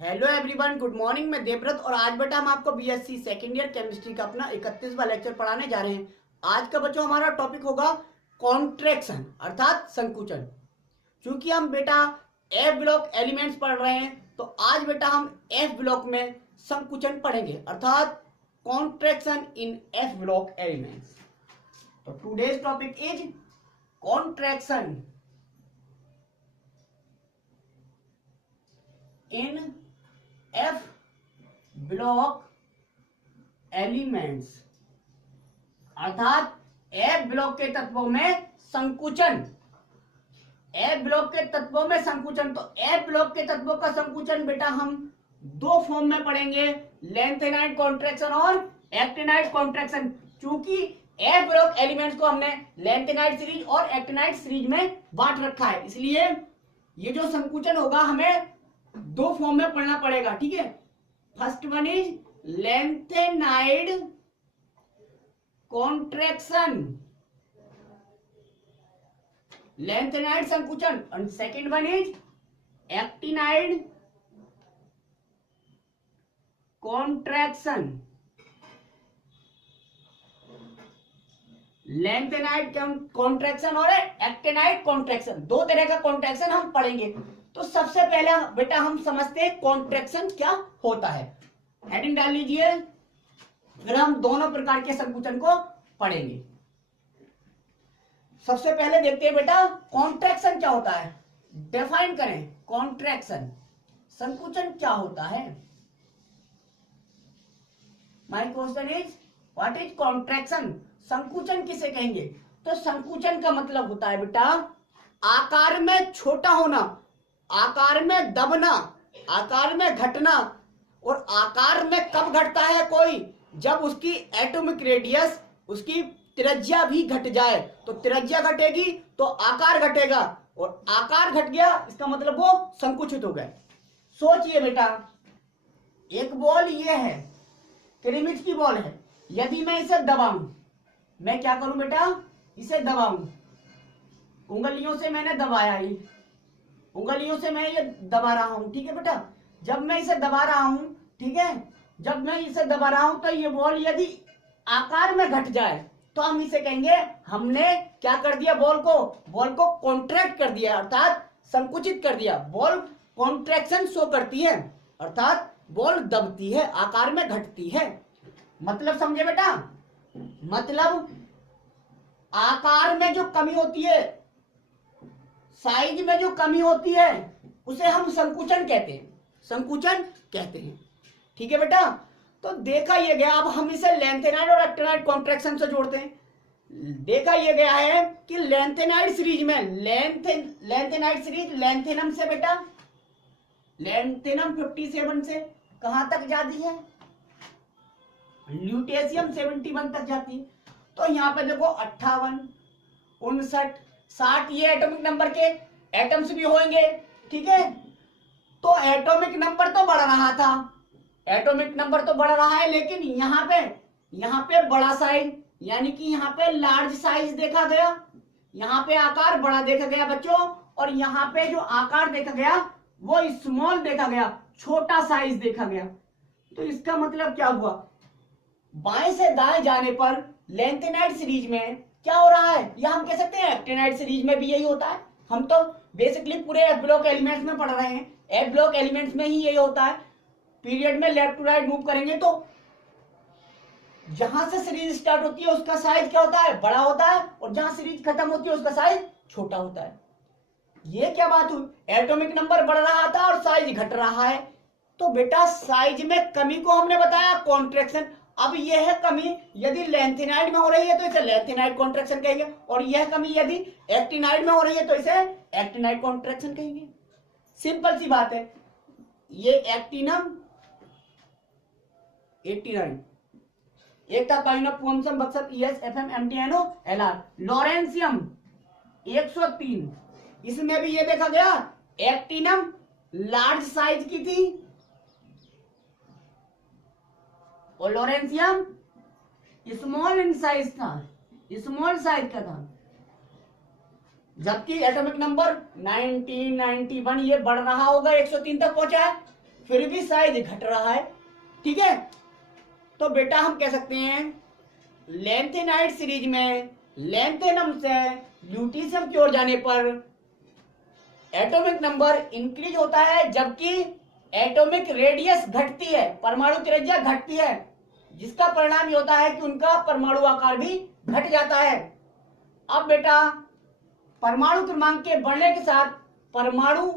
Hello everyone, good morning. मैं देवव्रत और आज बेटा हम आपको बीएससी सेकेंड ईयर केमिस्ट्री का अपना 31वां लेक्चर पढ़ाने जा रहे हैं। आज का बच्चों हमारा टॉपिक होगा कॉन्ट्रैक्शन अर्थात संकुचन। क्योंकि हम बेटा एफ ब्लॉक एलिमेंट्स पढ़ रहे हैं तो आज बेटा हम एफ ब्लॉक में संकुचन पढ़ेंगे अर्थात contraction in F block elements. तो today's topic is contraction in F block elements अर्थात एफ ब्लॉक के तत्वों में संकुचन। एफ ब्लॉक के तत्वों में संकुचन, तो एफ ब्लॉक के तत्वों का संकुचन बेटा हम दो फॉर्म में पढ़ेंगे, लेंथेनाइड कॉन्ट्रैक्शन और एक्टिनाइड कॉन्ट्रैक्शन। चूंकि एफ ब्लॉक एलिमेंट्स को हमने लेंथेनाइड सीरीज और एक्टिनाइड सीरीज में बांट रखा है, इसलिए ये जो संकुचन होगा हमें दो फॉर्म में पढ़ना पड़ेगा। ठीक है, first one is lanthanide contraction, lanthanide संकुचन, और second one is actinide contraction. Lanthanide contraction और एक्टिनाइड कॉन्ट्रैक्शन, दो तरह का कॉन्ट्रैक्शन हम पढ़ेंगे। तो सबसे पहले बेटा हम समझते हैं कॉन्ट्रैक्शन क्या होता है। हेडिंग डाल लीजिए, फिर हम दोनों प्रकार के संकुचन को पढ़ेंगे। सबसे पहले देखते हैं बेटा कॉन्ट्रैक्शन क्या होता है, डिफाइन करें। कॉन्ट्रैक्शन संकुचन क्या होता है। My question is what is contraction. संकुचन किसे कहेंगे। तो संकुचन का मतलब होता है बेटा आकार में छोटा होना, आकार में दबना, आकार में घटना। और आकार में कब घटता है कोई, जब उसकी एटॉमिक रेडियस, उसकी त्रिज्या भी घट जाए। तो त्रिज्या घटेगी तो आकार घटेगा, और आकार घट गया इसका मतलब वो संकुचित हो गए। सोचिए बेटा, एक बॉल ये है, क्रिमिज की बॉल है, यदि मैं इसे दबाऊं, मैं क्या करूं बेटा, इसे दबाऊं, उंगलियों से मैंने दबाया, ही उंगलियों से मैं ये दबा रहा हूं। ठीक है बेटा, जब मैं इसे दबा रहा हूं, ठीक है, जब मैं इसे दबा रहा हूं तो ये बॉल यदि आकार में घट जाए तो हम इसे कहेंगे हमने क्या कर दिया, बॉल को कॉन्ट्रैक्ट कर दिया अर्थात संकुचित कर दिया। बॉल कॉन्ट्रैक्शन शो करती है अर्थात बॉल दबती है, आकार में घटती है। मतलब समझे बेटा, मतलब आकार में जो कमी होती है, साइज में जो कमी होती है, उसे हम संकुचन कहते हैं, संकुचन कहते हैं। ठीक है बेटा, तो देखा यह गया, अब हम इसे लेंथेनाइड और एक्टिनाइड कॉन्ट्रैक्शन से जोड़ते हैं। देखा यह गया है कि लेंथेनाइड सीरीज में, लेंथेनाइड सीरीज लेंथेनम से बेटा, लेंथेनम 57 से कहां तक जाती है, ल्यूटेशियम 71 तक जाती है। तो यहां पे देखो 58, 59, 60 ये एटॉमिक नंबर के एटम्स भी होंगे। ठीक है, तो एटॉमिक नंबर तो बढ़ रहा था, एटॉमिक नंबर तो बढ़ रहा है, लेकिन यहाँ पे बड़ा साइज, यानी कि यहाँ पे लार्ज साइज देखा गया, यहाँ पे आकार बड़ा देखा गया बच्चों, और यहाँ पे जो आकार देखा गया वो स्मॉल देखा गया, छोटा साइज देखा गया। तो इसका मतलब क्या हुआ, बाएं से दाएं जाने पर लेंथेनाइड सीरीज में क्या हो रहा है, या हम कह सकते हैं एक्टिनाइड सीरीज में भी यही होता है। हम तो बेसिकली पूरे एफ ब्लॉक एलिमेंट्स में पढ़ रहे हैं, एफ ब्लॉक एलिमेंट्स में ही यही होता है। पीरियड में लेफ्ट टू राइट मूव करेंगे तो जहां से सीरीज स्टार्ट होती है उसका साइज क्या होता है, बड़ा होता है, और जहां सीरीज खत्म होती है उसका साइज छोटा होता है। ये क्या बात हुई, एटॉमिक नंबर बढ़ रहा था और साइज घट रहा है। तो बेटा साइज में कमी को हमने बताया कॉन्ट्रैक्शन। अब यह है कमी यदि लेंथेनाइड में हो रही है तो इसे लेंथेनाइड कॉन्ट्रैक्शन कहेंगे, और यह कमी यदि एक्टिनाइड में हो रही है तो इसे एक्टिनाइड कॉन्ट्रैक्शन कहेंगे। सिंपल सी बात है। ये एक्टिनम 89, एक था पाइनोपुअमसम बक्सर ES FM MTNO LR, lawrencium 103, इसमें भी ये देखा गया एक्टिनम लार्ज साइज की थी और लॉरेंसियम स्मॉल इन साइज था, स्मॉल साइज का था। जबकि एटॉमिक नंबर 1991 ये बढ़ रहा होगा, 103 तक पहुंचा है। फिर भी साइज घट रहा है। ठीक है, तो बेटा हम कह सकते हैं लैंथेनाइड सीरीज में लैंथेनम से ल्यूटीशियम की ओर जाने पर एटॉमिक नंबर इंक्रीज होता है, जबकि एटॉमिक रेडियस घटती है, परमाणु त्रिज्या घटती है, जिसका परिणाम ये होता है कि उनका परमाणु आकार भी घट जाता है। अब बेटा परमाणु क्रमांक के बढ़ने के साथ परमाणु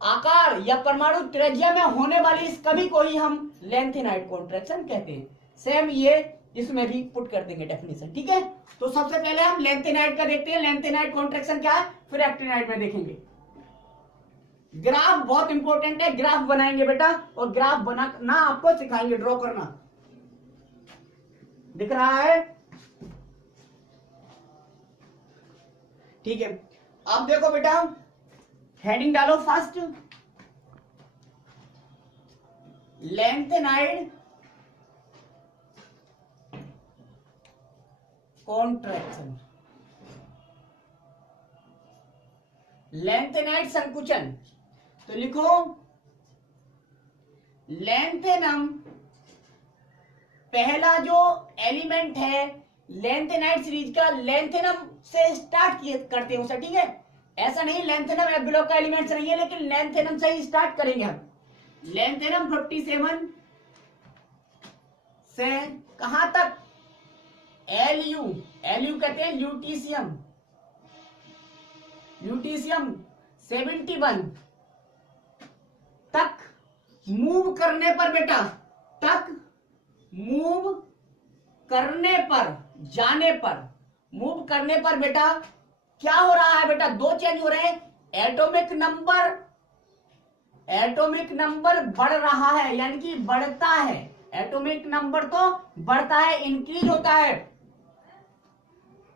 आकार या परमाणु त्रिज्या में होने वाली इस कमी को ही हम लैंथेनाइड कॉन्ट्रैक्शन कहते हैं। सेम ये इसमें भी पुट कर देंगे डेफिनेशन। ठीक है, तो सबसे पहले हम लैंथेनाइड का देखते हैं, लैंथेनाइड कॉन्ट्रैक्शन क्या है, फिर एक्टिनाइड में देखेंगे। ग्राफ बहुत इंपॉर्टेंट है, ग्राफ बनाएंगे बेटा, और ग्राफ बनाना आपको सिखाएंगे, ड्रॉ करना। दिख रहा है? ठीक है, अब देखो बेटा, हेडिंग डालो फर्स्ट, लैंथेनाइड कॉन्ट्रैक्शन, लैंथेनाइड संकुचन। तो लिखो लैंथेनम, पहला जो एलिमेंट है लैंथेनाइड सीरीज का, लैंथेनम से स्टार्ट करते हैं उसे। ठीक है, ऐसा नहीं लैंथेनम एफ ब्लॉक का एलिमेंट नहीं है, लेकिन लैंथेनम से ही स्टार्ट करेंगे हम। लैंथेनम 57 से कहां तक, एलयू, एलयू कहते हैं ल्यूटीशियम, ल्यूटीशियम 71 तक मूव करने पर बेटा, तक मूव करने पर, जाने पर, मूव करने पर बेटा क्या हो रहा है बेटा, दो चेंज हो रहे हैं। एटॉमिक नंबर, एटॉमिक नंबर बढ़ रहा है, यानी कि बढ़ता है, एटॉमिक नंबर तो बढ़ता है, इंक्रीज होता है।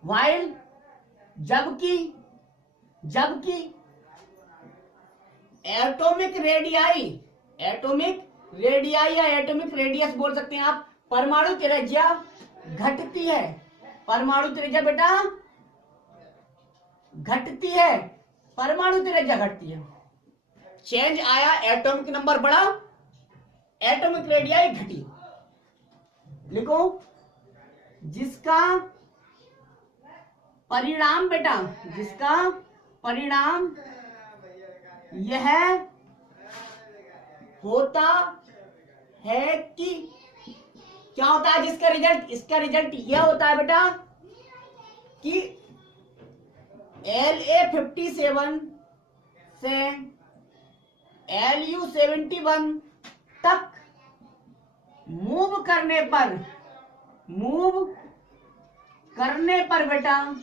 वाइल, जबकि, जबकि एटॉमिक रेडियाई, एटॉमिक रेडियाई या एटॉमिक रेडियस बोल सकते हैं आप, परमाणु त्रिज्या घटती है, परमाणु त्रिज्या बेटा घटती है, परमाणु त्रिज्या घटती है। चेंज आया, एटॉमिक नंबर बढ़ा, एटॉमिक रेडियाई घटी। लिखो जिसका परिणाम बेटा, जिसका परिणाम यह होता है कि, क्या होता है जिसका रिजल्ट, इसका रिजल्ट यह होता है बेटा कि La57 से Lu71 तक मूव करने पर, मूव करने पर बेटा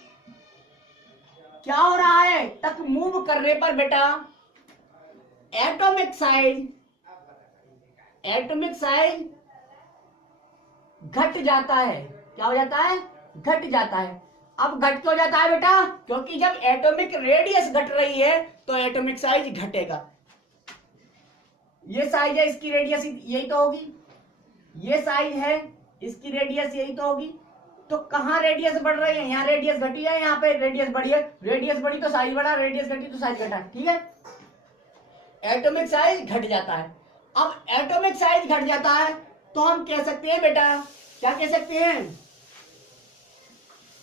क्या हो रहा है, तक मूव करने पर बेटा एटॉमिक साइज, एटॉमिक साइज घट जाता है। क्या हो जाता है, घट जाता है। अब घट क्यों जाता है बेटा, क्योंकि जब एटॉमिक रेडियस घट रही है तो एटॉमिक साइज घटेगा। ये साइज है, इसकी रेडियस यही तो होगी, ये साइज है, इसकी रेडियस यही तो होगी। तो कहां रेडियस बढ़ रही है, यहाँ रेडियस घटी है, यहाँ पे रेडियस बढ़ी है, रेडियस बढ़ी तो साइज बढ़ा, रेडियस घटी तो साइज घटा। ठीक है, एटॉमिक साइज घट जाता है। अब एटॉमिक साइज घट जाता है तो हम कह सकते हैं बेटा, क्या कह सकते हैं,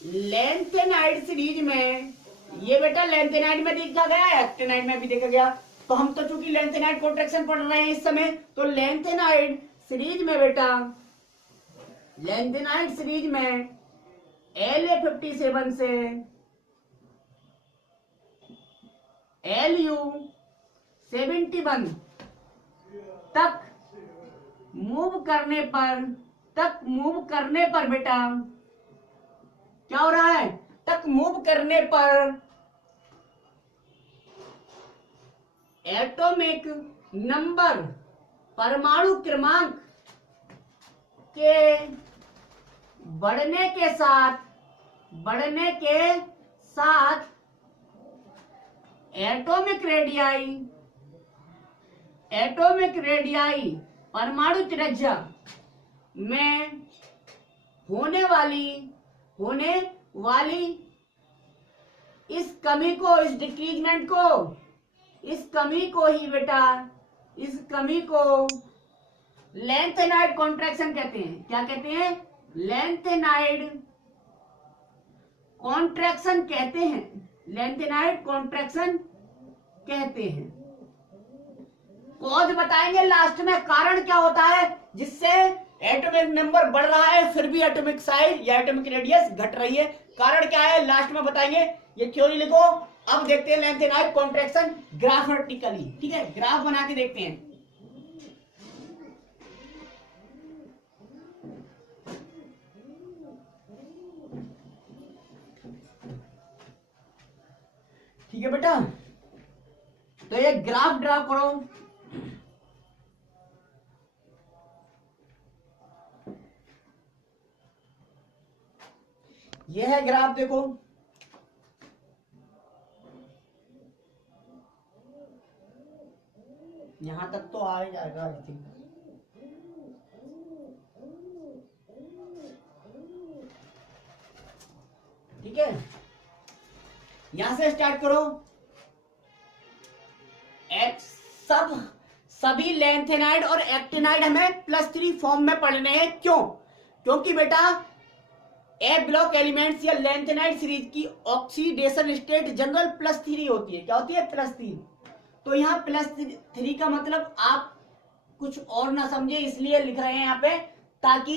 लैंथेनाइड सीरीज में, ये बेटा लैंथेनाइड में देखा गया, एक्टिनाइड में भी देखा गया। तो हम तो चूंकि लैंथेनाइड कॉन्ट्रैक्शन पढ़ रहे हैं इस समय, तो लैंथेनाइड सीरीज में बेटा, लैंथेनाइड सीरीज में La57 से Lu71 तक मूव करने पर, तक मूव करने पर बेटा क्या हो रहा है, तक मूव करने पर एटॉमिक नंबर, परमाणु क्रमांक के बढ़ने के साथ, बढ़ने के साथ एटॉमिक रेडियाई, एटॉमिक रेडियाई परमाणु त्रिज्या में होने वाली इस कमी को, इस डिक्रीजमेंट को, इस कमी को ही बेटा इस कमी को लेंथेनाइड कॉन्ट्रैक्शन कहते हैं। क्या कहते हैं? लेंथेनाइड कॉन्ट्रैक्शन कहते हैं। लेंथेनाइड कॉन्ट्रैक्शन कहते हैं। कॉज बताएंगे लास्ट में, कारण क्या होता है जिससे एटॉमिक नंबर बढ़ रहा है फिर भी एटॉमिक साइज या एटॉमिक रेडियस घट रही है। कारण क्या है लास्ट में बताएंगे। ये थ्योरी लिखो। अब देखते हैं लेंथेनाइड कॉन्ट्रैक्शन ग्राफिकली। ठीक है, ग्राफ बना के देखते हैं। ठीक है बेटा, तो ये ग्राफ ड्रा करो। ये है ग्राफ, देखो। यहां तक तो आ ही जाएगा आई थिंक। ठीक है, यहां से स्टार्ट करो। सभी लेंथेनाइड और एक्टिनाइड हमें +3 फॉर्म में पढ़ने हैं। क्यों? क्योंकि बेटा ए ब्लॉक एलिमेंट्स या लेंथेनाइड सीरीज की ऑक्सीडेशन स्टेट जनरल +3 होती है। क्या होती है? +3। तो यहाँ +3 का मतलब आप कुछ और ना समझे, इसलिए लिख रहे हैं यहाँ पे, ताकि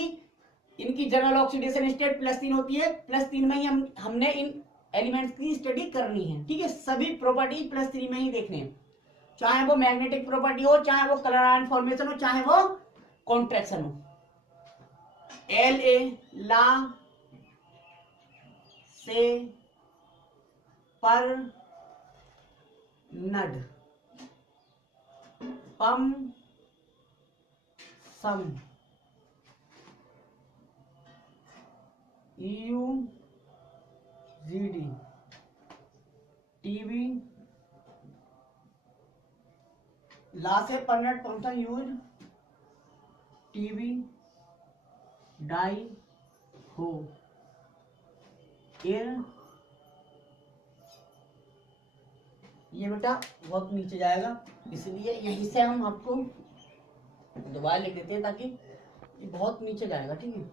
इनकी जनरल ऑक्सीडेशन स्टेट +3 होती है। +3 में ही हमने इन एलिमेंट्स की स्टडी करनी है। ठीक है, सभी प्रॉपर्टी +3 में ही देखने हैं, चाहे वो मैग्नेटिक प्रॉपर्टी हो, चाहे वो कलर आयन फॉर्मेशन हो, चाहे वो कॉन्ट्रैक्शन हो। La ला से पर नड पम सम यू जीडी टीवी ला से परनट फंक्शन यूज टीवी डाई हो एर। ये बेटा बहुत नीचे जाएगा, इसलिए यहीं से हम आपको दोबारा लिख देते हैं ताकि ये बहुत नीचे जाएगा। ठीक है,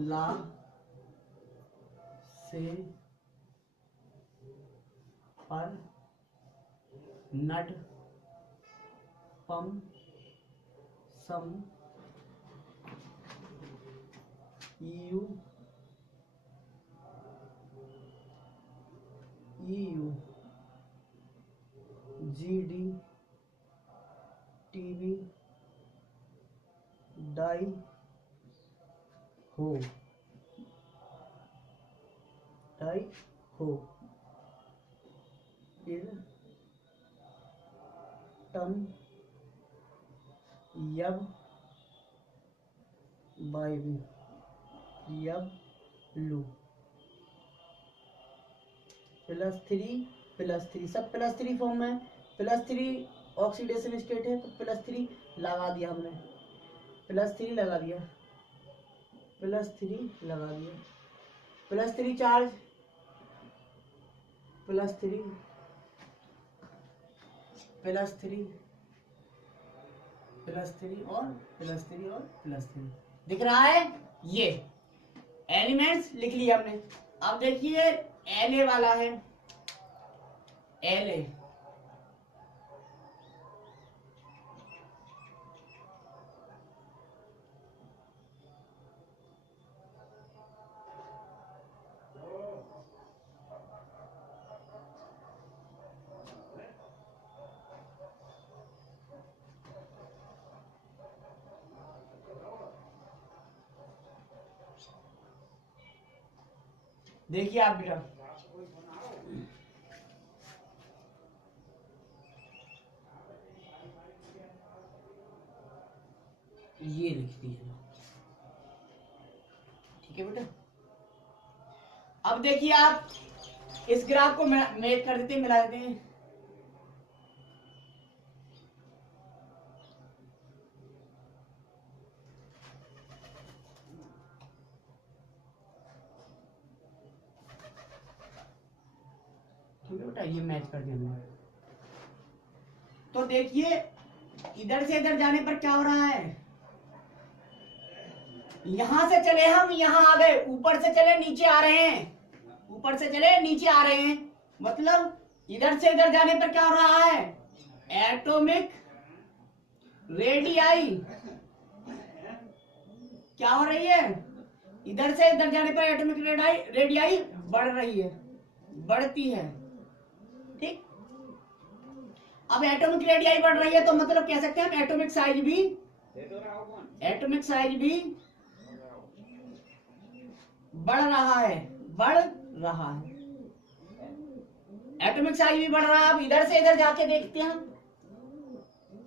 ला से पर नड पम सम यू जीडी टीवी डाई हो फिर टन यब बाई यब लू +3 सब +3 फॉर्म में। +3 ऑक्सीडेशन स्टेट है तो +3 लगा दिया हमने, +3 लगा दिया, +3 चार्ज, +3 और +3 दिख रहा है। ये एलिमेंट्स लिख लिए हमने। अब देखिए La वाला है, La देखिए आप बेटा, ये लिख दीजिए। ठीक है बेटा, अब देखिए आप इस ग्राफ को मेक कर देते हैं, मिला देते हैं। ठीक है बेटा, ये मैच कर दिया हमने। तो देखिए इधर से इधर जाने पर क्या हो रहा है, यहां से चले हम यहां आ गए, ऊपर से चले नीचे आ रहे हैं, ऊपर से चले नीचे आ रहे हैं, मतलब इधर से इधर जाने पर क्या हो रहा है, एटॉमिक रेडियाई क्या हो रही है, इधर से इधर जाने पर एटॉमिक रेडियाई बढ़ रही है, बढ़ती है। ठीक, अब एटॉमिक रेडियाई बढ़ रही है तो मतलब कह सकते हैं हम एटॉमिक साइज भी बढ़ रहा है, बढ़ रहा है, एटॉमिक साइज भी बढ़ रहा है। अब इधर से इधर जाके देखते हैं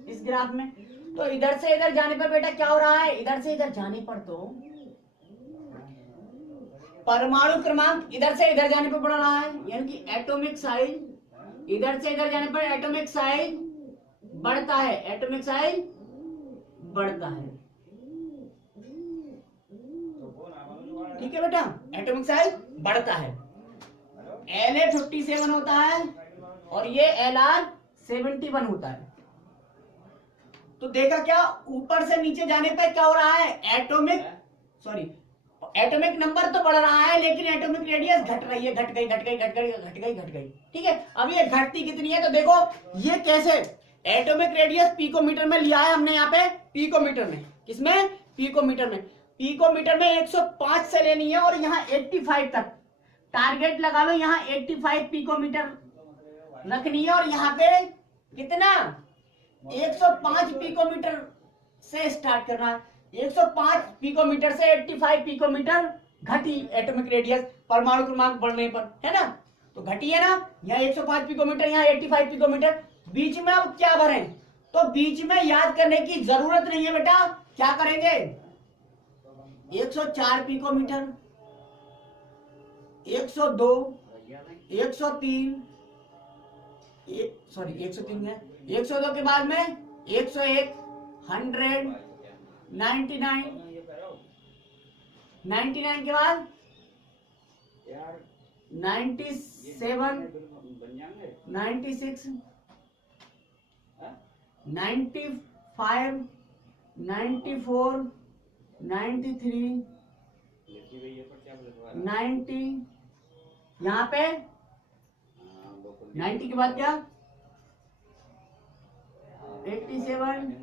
इस ग्राफ में, तो इधर से इधर जाने पर बेटा क्या हो रहा है, इधर से इधर जाने पर तो परमाणु क्रमांक इधर से इधर जाने पर बढ़ रहा है, यानी कि एटॉमिक साइज इधर से इधर जाने पर एटॉमिक साइज बढ़ता है, एटॉमिक साइज बढ़ता है। ठीक है बेटा, एटॉमिक साइज बढ़ता है, La57 होता है और ये Lr71 होता है। तो देखा क्या, ऊपर से नीचे जाने पर क्या हो रहा है, एटॉमिक नंबर तो बढ़ रहा है लेकिन एटॉमिक रेडियस घट रही है, घट गई। ठीक है, अब ये घटती कितनी है, तो देखो ये कैसे, एटॉमिक रेडियस पिकोमीटर में लिया है हमने, यहाँ पे पिकोमीटर में, किसमें, पिकोमीटर में, पिकोमीटर में 105 से लेनी है और यहाँ 85 तक टारगेट लगा लो, यहाँ 85 पिकोमीटर रखनी है और यहाँ पे कितना 105 पिकोमीटर से स्टार्ट करना है, 105 पिकोमीटर से 85 पिकोमीटर घटी एटॉमिक रेडियस परमाणु क्रमांक बढ़ने पर, है ना, तो घटी है ना, यहाँ 105 पिकोमीटर, यहाँ 85 पिकोमीटर, बीच में अब क्या भरें, तो बीच में याद करने की जरूरत नहीं है बेटा, क्या करेंगे 104 पिकोमीटर, 102, 103, 103 है, 102 के बाद में 101, 100, 99 के बाद 97, 96, 95, 94, 93, 90, यहाँ पे 90 के बाद क्या 87,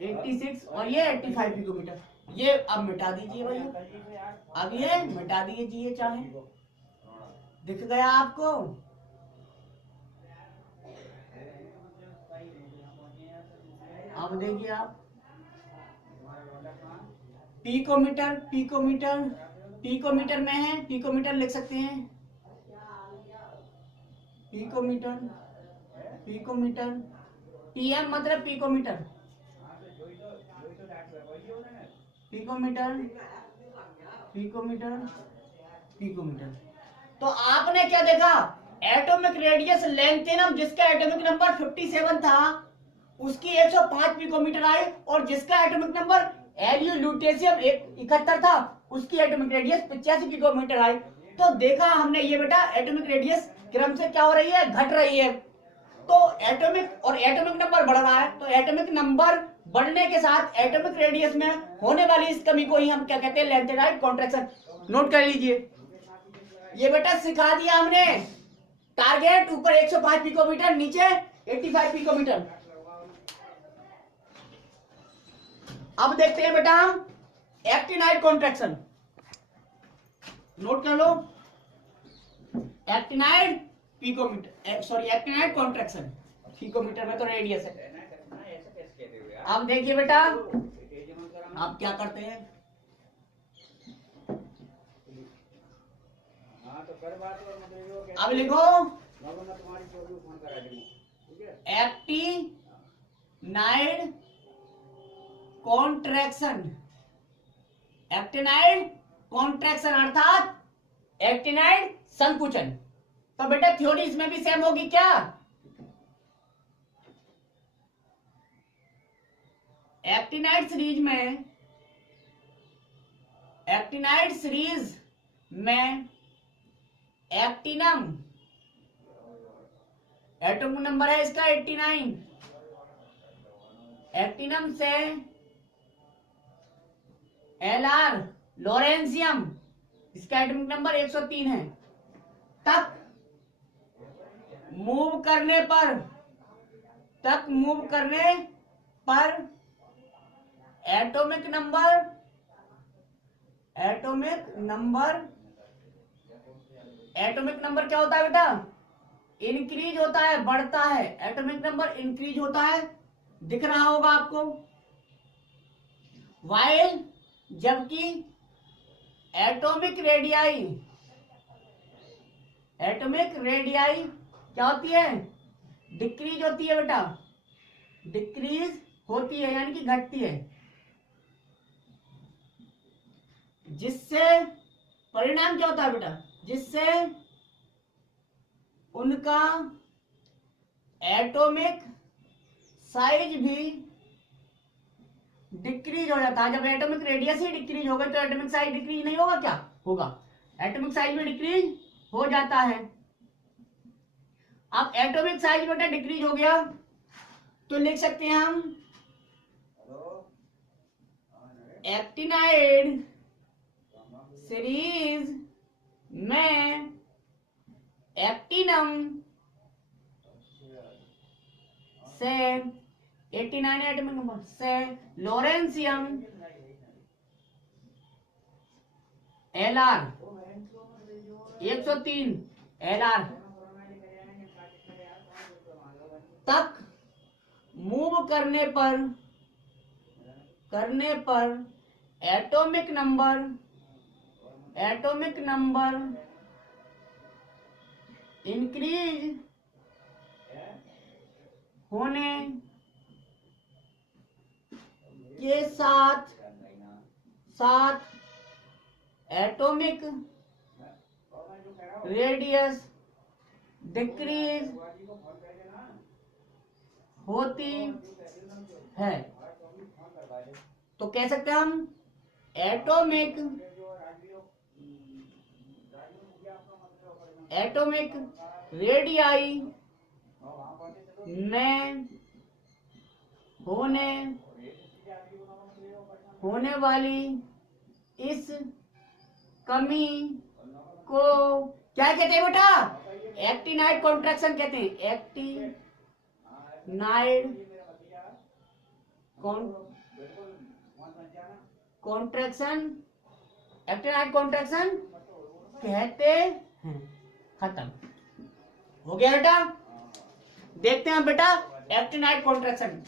86 और ये 85 पिकोमीटर, ये अब मिटा दीजिए भैया, अब ये मिटा दीजिए, चाहे दिख गया आपको, अब देखिए आप पिकोमीटर में है, पिकोमीटर लिख सकते हैं, पिकोमीटर पीएम मतलब पिकोमीटर, तो आपने क्या देखा, एटॉमिक रेडियस लेंथेनम जिसका एटॉमिक नंबर 57 था उसकी 105 पिकोमीटर आई, और जिसका एटॉमिक नंबर एलियो ल्यूटेशियम 71 था उसकी एटॉमिक रेडियस 85 पिकोमीटर आई। तो देखा हमने ये बेटा एटॉमिक रेडियस क्रम से क्या हो रही है, घट रही है, तो एटॉमिक नंबर बढ़ रहा है, तो एटॉमिक नंबर बढ़ने के साथ एटॉमिक रेडियस में होने वाली इस कमी को ही हम क्या कहते हैं, लेंथेनाइड कॉन्ट्रैक्शन। नोट कर लीजिए, ये बेटा सिखा दिया हमने, टारगेट ऊपर 105 पिकोमीटर, नीचे 85 पिकोमीटर। अब देखते हैं बेटा हम एक्टिनाइड कॉन्ट्रैक्शन, नोट कर लो, एक्टिनाइड कॉन्ट्रैक्शन, पिकोमीटर में तो रेडियस है। अब देखिए बेटा आप क्या करते हैं, अब लिखो एक्टिनाइड कॉन्ट्रैक्शन अर्थात एक्टिनाइड संकुचन। तो बेटा थ्योरी इसमें भी सेम होगी क्या, एक्टिनाइड सीरीज में एक्टिनम, एटॉमिक नंबर है इसका 89। एक्टिनम से एलआर, लॉरेंसियम, इसका एटॉमिक नंबर 103 है। तक मूव करने पर एटॉमिक नंबर क्या होता है बेटा? इंक्रीज होता है, बढ़ता है। एटॉमिक नंबर इंक्रीज होता है, दिख रहा होगा आपको। वाइल, जबकि एटॉमिक रेडियाई क्या होती है? डिक्रीज होती है बेटा, डिक्रीज होती है यानी कि घटती है, जिससे परिणाम क्या होता है बेटा? जिससे उनका एटॉमिक साइज भी डिक्रीज हो जाता है। जब एटॉमिक रेडियस ही डिक्रीज होगा तो एटॉमिक साइज डिक्रीज नहीं होगा? क्या होगा? एटॉमिक साइज में डिक्रीज हो जाता है। अब एटॉमिक साइज बेटा डिक्रीज हो गया तो लिख सकते हैं हम एक्टिनाइड सीरीज में एक्टिनम से 89 एटॉमिक नंबर से लॉरेंसियम एलआर 103 एलआर तक मूव करने पर एटॉमिक नंबर इंक्रीज होने के साथ एटॉमिक रेडियस डिक्रीज होती है। तो कह सकते हैं हम एटॉमिक रेडियाई में होने वाली इस कमी को क्या कहते हैं बेटा? एक्टिनाइड कॉन्ट्रैक्शन कहते हैं। एक्टिनाइड कॉन्ट्रैक्शन कहते हैं। खत्म हो गया बेटा। देखते हैं बेटा एक्टिनाइड कॉन्ट्रैक्शन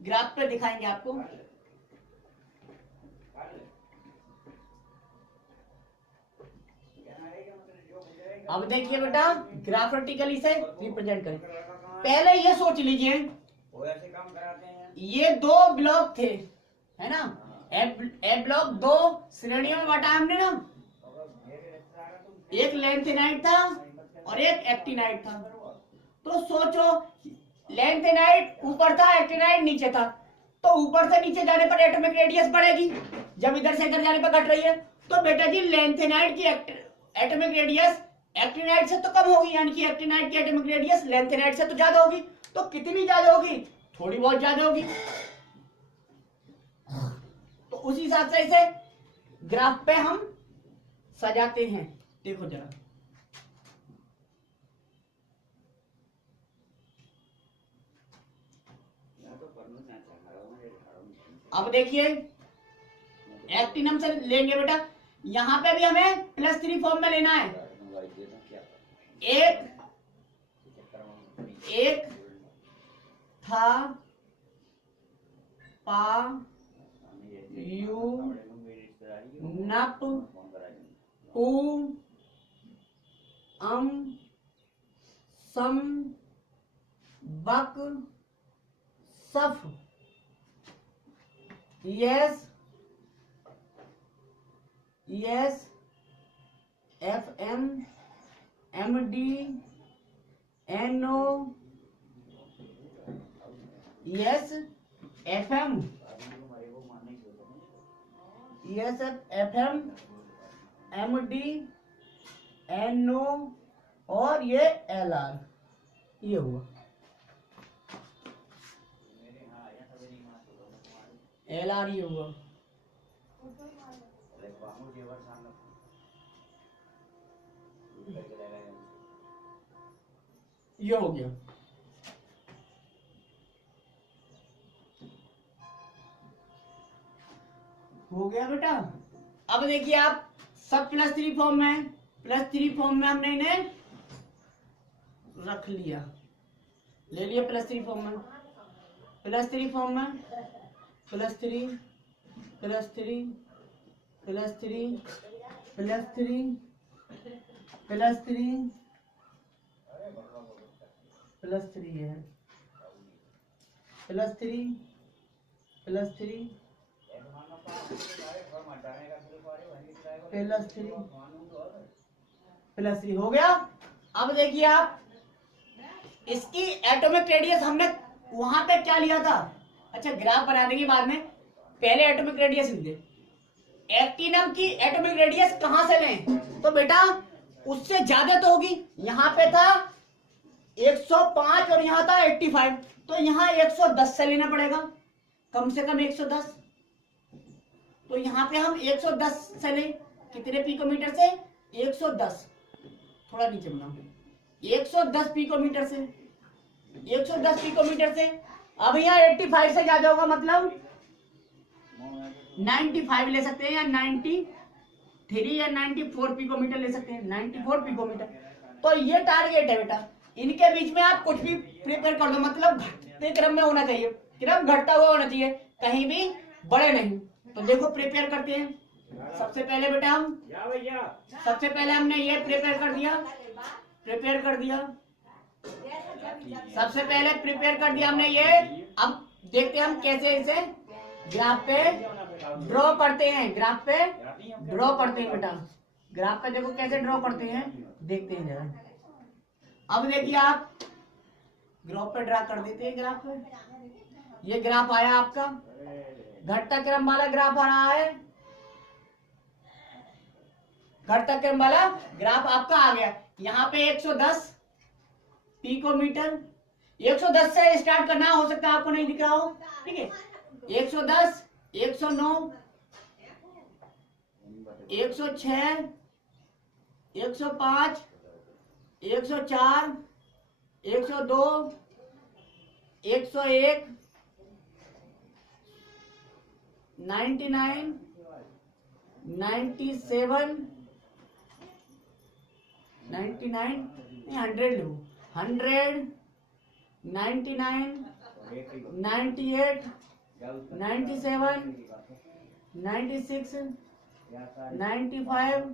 ग्राफ पे दिखाएंगे आपको। अब देखिए बेटा ग्राफिकली से रिप्रेजेंट करें। पहले ये सोच लीजिए ये दो ब्लॉक थे, है ना? ए ब्लॉक दो श्रेणियों में बांटा हमने ना, एक लैंथेनाइड था और एक एक्टिनाइड था। तो सोचो लैंथेनाइड ऊपर था, एक्टिनाइड नीचे था। तो ऊपर से नीचे जाने पर एटॉमिक रेडियस बढ़ेगी, जब इधर से इधर जाने पर घट रही है। तो बेटा जी लैंथेनाइड की एटॉमिक रेडियस एक्टिनाइड से तो कम होगी, यानी कि एक्टिनाइड की एटॉमिक रेडियस लैंथेनाइड से तो ज्यादा होगी। तो कितनी ज्यादा होगी? थोड़ी बहुत ज्यादा होगी। तो उसी हिसाब से इसे ग्राफ पे हम सजाते हैं। देखो जरा, अब देखिए एक्टिनम से लेंगे बेटा, यहां पे भी हमें +3 फॉर्म में लेना है। एक था पा यू नप पू अम सम बक सफ yes FM MD NO FM MD NO और ये LR, ये हुआ LR, ये हुआ ये हो गया। हो गया बेटा। अब देखिए आप सब +3 फॉर्म में है, +3 फॉर्म में हमने इन्हें रख लिया, ले लिया +3 फॉर्म में, +3 फॉर्म में, +3 +3 +3 +3 +3 +3 है, +3 +3 +3 हो गया। अब देखिए आप इसकी एटॉमिक रेडियस हमने वहां पे क्या लिया था, अच्छा ग्राफ बना देंगे बाद में, पहले एटॉमिक रेडियस लिख दे। एक्टिनम की एटॉमिक रेडियस कहां से लें, तो बेटा उससे ज्यादा तो होगी, यहां पे था 105 और यहां था 85, तो यहां 110 से लेना पड़ेगा, कम से कम 110। तो यहां पे हम 110 से लें, कितने पिकोमीटर से, 110, थोड़ा नीचे बनाओ, 110 पिकोमीटर से, 110 पिकोमीटर से। अब यहाँ 85 से ज्यादा होगा, मतलब 95 ले सकते हैं, या 93 या 94 पिकोमीटर ले सकते हैं, 94 पिकोमीटर। तो ये टारगेट है बेटा, इनके बीच में आप कुछ भी प्रिपेयर कर दो, मतलब घटते क्रम में होना चाहिए, क्रम घटता हुआ होना चाहिए, कहीं भी बड़े नहीं। तो देखो प्रिपेयर करते हैं। सबसे पहले बेटा सबसे पहले हमने ये प्रिपेयर कर दिया, सबसे पहले प्रिपेयर कर दिया हमने ये। अब देखते हैं हम कैसे इसे ग्राफ पे ड्रॉ करते हैं, ग्राफ पे ड्रॉ करते हैं बेटा, ग्राफ पे देखो कैसे ड्रॉ करते हैं, देखते हैं जरा। अब देखिए आप ग्राफ पे ड्रा कर देते हैं, ग्राफ पे ये ग्राफ आया आपका, घटता क्रम वाला ग्राफ आ रहा है, घटता क्रम वाला ग्राफ आपका आ गया। यहाँ पे 110 पिकोमीटर, 110 से स्टार्ट करना, हो सकता है आपको नहीं दिख रहा हो, ठीक है, 110, 109, 106, 105, 104, 102, 101, 99, 97, 99, 100 लो, 100, 99, 98, 97, 96, 95,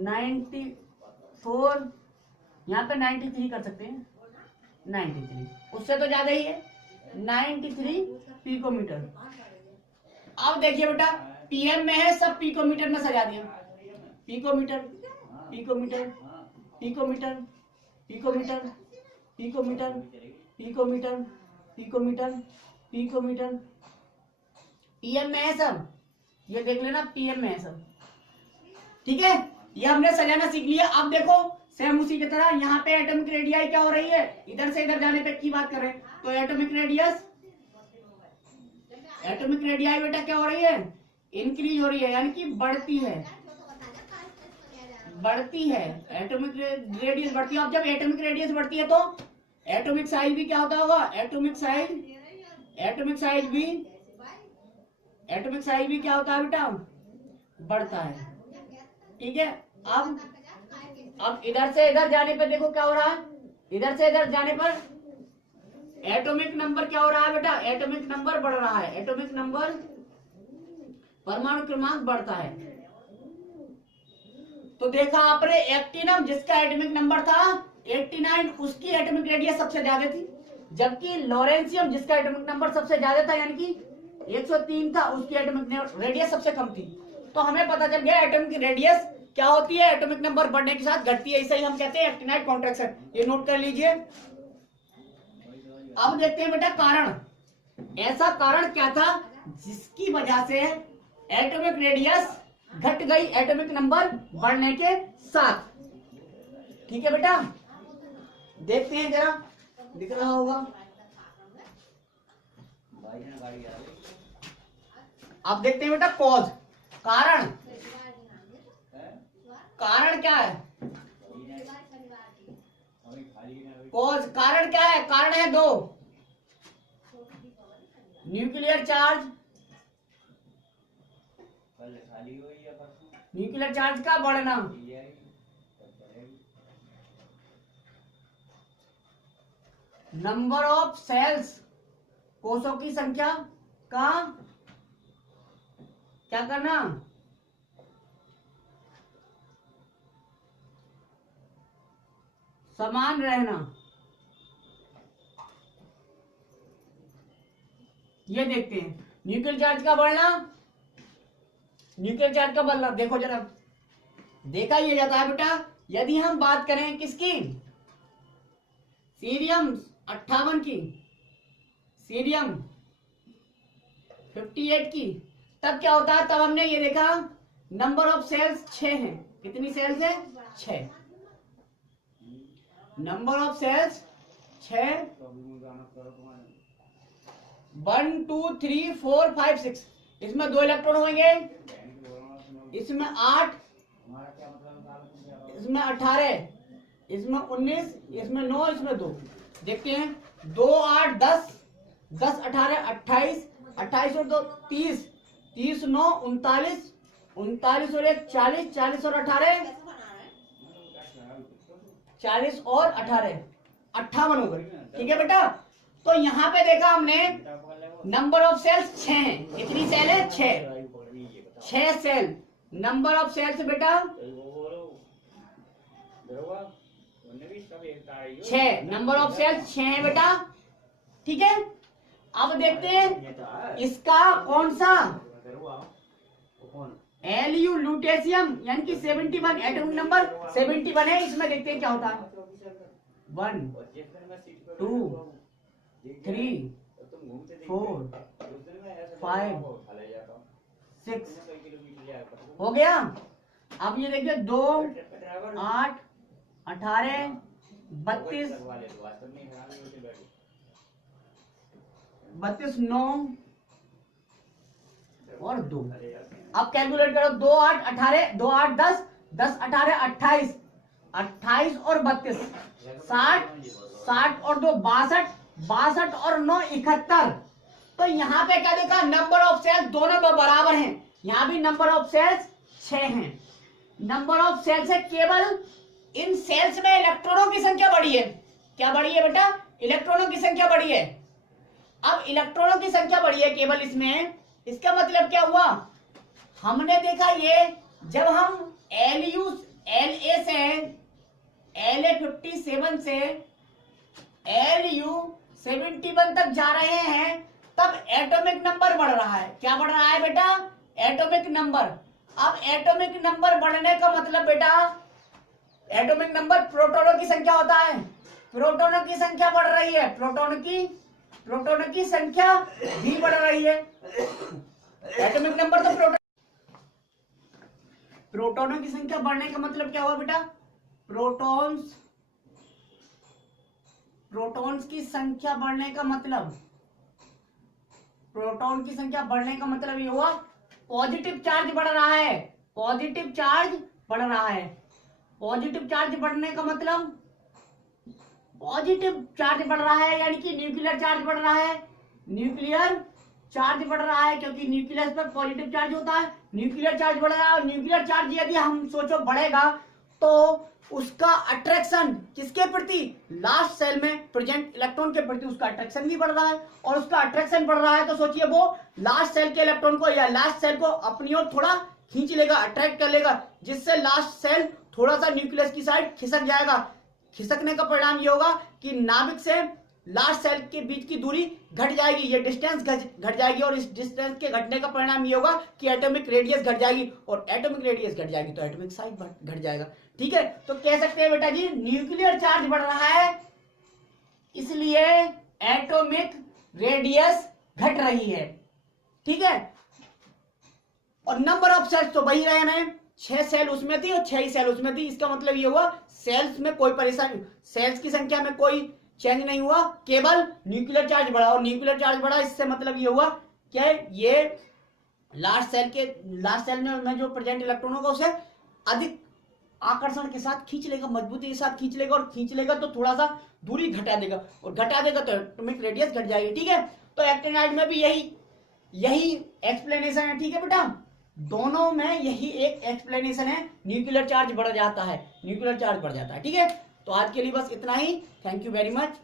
94, यहाँ पे 93 कर सकते हैं, 93, उससे तो ज्यादा ही है, 93 पिकोमीटर। अब देखिए बेटा पीएम में है, सब पिकोमीटर में सजा दिया, picometer picometer picometer picometer picometer picometer picometer picometer, pm में है सब, ये देख लेना पीएम में है सब, ठीक है, ये हमने सजाना सीख लिया। अब देखो सेम उसी की तरह यहाँ पे एटॉमिक रेडियस क्या हो रही है, इधर से इधर जाने पे की बात कर रहे हैं, तो एटॉमिक रेडियस बेटा क्या हो रही है, इंक्रीज हो रही है, यानी कि बढ़ती है, एटॉमिक रेडियस बढ़ती है। अब जब एटॉमिक रेडियस बढ़ती है तो एटॉमिक साइज भी क्या होता होगा, एटॉमिक साइज भी क्या होता है बेटा, बढ़ता है, ठीक है। अब इधर से इधर जाने पर देखो क्या हो रहा है, इधर से इधर जाने पर एटॉमिक नंबर क्या हो रहा है बेटा, एटॉमिक नंबर बढ़ रहा है, एटॉमिक नंबर परमाणु क्रमांक बढ़ता है। तो देखा आपने एक्टिनम जिसका एटॉमिक नंबर था 89, उसकी एटॉमिक रेडियस सबसे ज्यादा थी, जबकि लॉरेंशियम जिसका एटॉमिक नंबर सबसे ज्यादा था यानी कि 103 था, उसकी एटॉमिक रेडियस सबसे कम थी। तो हमें पता चल गया एटॉमिक रेडियस क्या होती है, एटॉमिक नंबर बढ़ने के साथ घटती है, इसे ही हम कहते हैं एक्टिनाइट कॉन्ट्रैक्शन, ये नोट कर लीजिए। अब देखते हैं बेटा कारण, ऐसा कारण क्या था जिसकी वजह से एटॉमिक रेडियस घट गई एटॉमिक नंबर बढ़ने के साथ। ठीक है बेटा, देखते हैं जरा, दिख रहा होगा। अब देखते हैं बेटा कॉज, कारण। कारण क्या है? कॉज, कारण क्या है? कारण है दो, न्यूक्लियर चार्ज। न्यूक्लियर चार्ज का बढ़ना, नंबर ऑफ सेल्स, कोषों की संख्या का क्या करना, समान रहना। ये देखते हैं न्यूक्लियर चार्ज का बढ़ना, न्यूक्लियर चार्ज का बढ़ना। देखो जरा, देखा ये जाता है बेटा, यदि हम बात करें किसकी, सीरियम 58 की, सीरियम 58 की, तब क्या होता है? तब हमने ये देखा नंबर ऑफ सेल्स 6 हैं। कितनी सेल्स है? 6। Number of cells 6, 1 2 3 4 5 6। इसमें 2 इलेक्ट्रॉन होंगे, इसमें 8, इसमें 18, इसमें 19, इसमें 9, इसमें 2। देखते हैं, 2 8 10, 10 18 28, 28 और 2 30, 30 9 39, 39 और 1 40, 40 और 18, 40 और 18 58 हो गए। ठीक है बेटा, तो यहाँ पे देखा हमने नंबर ऑफ सेल्स 6 है। कितनी सेल है? 6 सेल। नंबर ऑफ सेल्स बेटा 6, नंबर ऑफ सेल्स 6 है बेटा। ठीक है, अब देखते हैं इसका कौन सा, Lu लूटेशियम, यानी कि 71 एटॉमिक नंबर 71 है। इसमें देखते हैं क्या होता है, 1 2 3 4 5 6 हो गया। अब ये देखिए 2 8 18 32 32 9 और 2। अब कैलकुलेट करो, 2 8 18, 2 8 10, 10 18 28, 28 और 32 60, 60 और 2 62, 62 और 9 71। तो यहाँ पे क्या देखा, नंबर ऑफ सेल्स दोनों बराबर हैं। यहाँ भी नंबर ऑफ सेल्स 6 हैं। नंबर ऑफ सेल्स है, केवल इन सेल्स में इलेक्ट्रॉनों की संख्या बढ़ी है। क्या बढ़ी है बेटा? इलेक्ट्रॉनों की संख्या बढ़ी है। अब इलेक्ट्रॉनों की संख्या बढ़ी है केवल इसमें, इसका मतलब क्या हुआ? हमने देखा ये जब हम LA से LA57 से LU71 तक जा रहे हैं, तब एटॉमिक नंबर बढ़ रहा है। क्या बढ़ रहा है बेटा? Atomic number. अब एटॉमिक नंबर बढ़ने का मतलब बेटा, एटॉमिक नंबर प्रोटॉनों की संख्या होता है, प्रोटॉनों की संख्या बढ़ रही है, प्रोटॉनों की संख्या भी बढ़ रही है। एटॉमिक नंबर तो प्रोटॉनों की संख्या बढ़ने का मतलब क्या हुआ बेटा? प्रोटॉन्स की संख्या बढ़ने का मतलब, प्रोटॉन की संख्या बढ़ने का मतलब ये हुआ पॉजिटिव चार्ज बढ़ रहा है। पॉजिटिव चार्ज बढ़ रहा है। पॉजिटिव चार्ज बढ़ने का मतलब, पॉजिटिव चार्ज बढ़ रहा है यानी कि न्यूक्लियर चार्ज बढ़ रहा है। न्यूक्लियर चार्ज बढ़ रहा है क्योंकि न्यूक्लियस पर पॉजिटिव चार्ज होता है। न्यूक्लियर चार्ज बढ़ रहा है, और न्यूक्लियर चार्ज यदि हम सोचो बढ़ेगा तो उसका अट्रैक्शन किसके प्रति? लास्ट सेल में प्रेजेंट इलेक्ट्रॉन के प्रति उसका अट्रैक्शन भी बढ़ रहा है। और उसका अट्रैक्शन बढ़ रहा है तो सोचिए वो लास्ट सेल के इलेक्ट्रॉन को या लास्ट सेल को अपनी ओर थोड़ा खींच लेगा, अट्रैक्ट कर लेगा, जिससे लास्ट सेल थोड़ा सा न्यूक्लियस की साइड खिसक जाएगा। खिसकने का परिणाम ये होगा कि नाभिक से लास्ट सेल के बीच की दूरी घट जाएगी, ये डिस्टेंस घट जाएगी, और इस डिस्टेंस के घटने का परिणाम ये होगा कि एटॉमिक रेडियस घट जाएगी, और एटॉमिक रेडियस घट जाएगी तो एटॉमिक साइज घट जाएगा। ठीक है, तो कह सकते हैं बेटा जी न्यूक्लियर चार्ज बढ़ रहा है, इसलिए एटॉमिक रेडियस घट रही है। ठीक है, और नंबर ऑफ सेल्स तो वही रहे ना, 6 सेल उसमें थी और 6 ही सेल उसमें थी। इसका मतलब ये हुआ सेल्स में कोई परेशानी, सेल्स की संख्या में कोई चेंज नहीं हुआ, केवल न्यूक्लियर चार्ज बढ़ा। और न्यूक्लियर चार्ज बढ़ा इससे मतलब ये हुआ कि ये लास्ट सेल में जो प्रेजेंट इलेक्ट्रॉन होगा उसे अधिक आकर्षण के साथ खींच लेगा, मजबूती के साथ खींच लेगा, और खींच लेगा तो थोड़ा सा दूरी घटा देगा, और घटा देगा तो एटॉमिक रेडियस घट जाएगी। ठीक है, तो एक्टिनाइड में भी यही एक्सप्लेनेशन है। ठीक है बेटा, दोनों में यही एक एक्सप्लेनेशन है, न्यूक्लियर चार्ज बढ़ जाता है, न्यूक्लियर चार्ज बढ़ जाता है। ठीक है, तो आज के लिए बस इतना ही। Thank you very much.